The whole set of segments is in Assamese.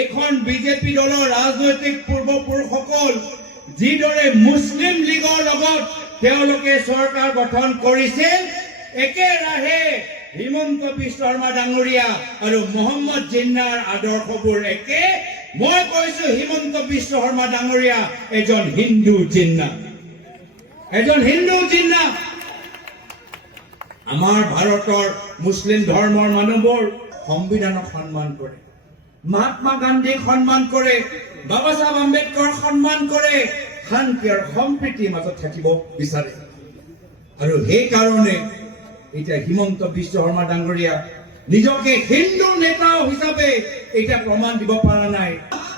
এখন বিজেপি দলৰ ৰাজনৈতিক পূৰ্বপুৰুষসকল যিদৰে মুছলিম লীগৰ লগত তেওঁলোকে চৰকাৰ গঠন কৰিছিল, একেৰাহে হিমন্ত বিশ্ব শৰ্মা ডাঙৰীয়া আৰু মহম্মদ জিন্নাৰ আদৰ্শবোৰ একে। মই কৈছো হিমন্ত বিশ্ব শৰ্মা ডাঙৰীয়া এজন হিন্দু জিন্না, আমাৰ ভাৰতৰ মুছলিম ধৰ্মৰ মানুহবোৰ সংবিধানক সন্মান কৰে, মহাত্মা গান্ধীক সন্মান কৰে, বাবা চাহেব আম্বেদকাৰক সন্মান কৰে, শান্তি আৰু সম্প্ৰীতিৰ মাজত থাকিব বিচাৰে। আৰু সেইকাৰণে এতিয়া হিমন্ত বিশ্ব শৰ্মা ডাঙৰীয়া নিজকে হিন্দু নেতা হিচাপে এতিয়া প্ৰমাণ দিব পৰা নাই।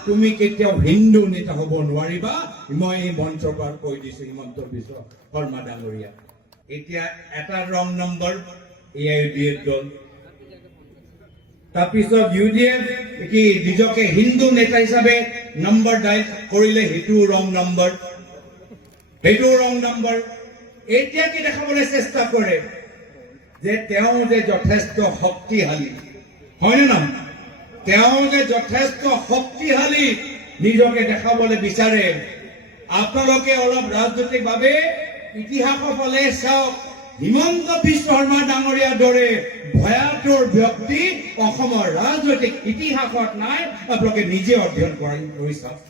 তুমি কেতিয়াও হিন্দু নেতা হ'ব নোৱাৰিবা, মই এই মঞ্চৰ পৰা কৈ দিছো হিমন্ত বিশ্ব শৰ্মা ডাঙৰীয়া। এতিয়া এটা ৰং নম্বৰ AIUDF দল, তাৰপিছত UDF কি নিজকে হিন্দু নেতা হিচাপে নম্বৰ ডাইল কৰিলে, সেইটো ৰং নম্বৰ। এতিয়া কি দেখাবলৈ চেষ্টা কৰে যে তেওঁ যে যথেষ্ট শক্তিশালী, হয়নে নহয়? তেওঁ যে যথেষ্ট শক্তিশালী নিজকে দেখাবলৈ বিচাৰে। আপোনালোকে অলপ ৰাজনৈতিকভাৱে ইতিহাসৰ ফালে চাওক। হিমন্ত বিশ্ব শৰ্মা ডাঙৰীয়াৰ দৰে ভয়াতুৰ ব্যক্তি অসমৰ ৰাজনৈতিক ইতিহাসত নাই। আপোনালোকে নিজে অধ্যয়ন কৰি চাওক।